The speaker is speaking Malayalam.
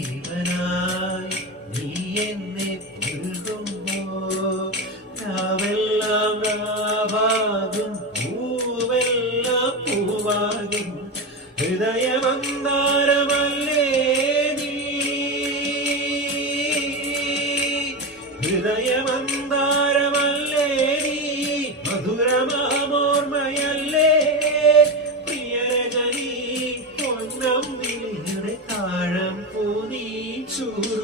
ജീവനായി നീ എന്നെ പുൽകുമ്പോ രാവെല്ലാം രാവാകും പൂവെല്ലാം പൂവാകും ഹൃദയമന്താരമല്ലേ നീ ഹൃദയമന്താരമല്ലേ നീ മധുരമാമോർമ്മയല്ലേ പ്രിയരജനീ പൊന്നമ്പിളിയുടെ താഴം പൂനീ ചൂട്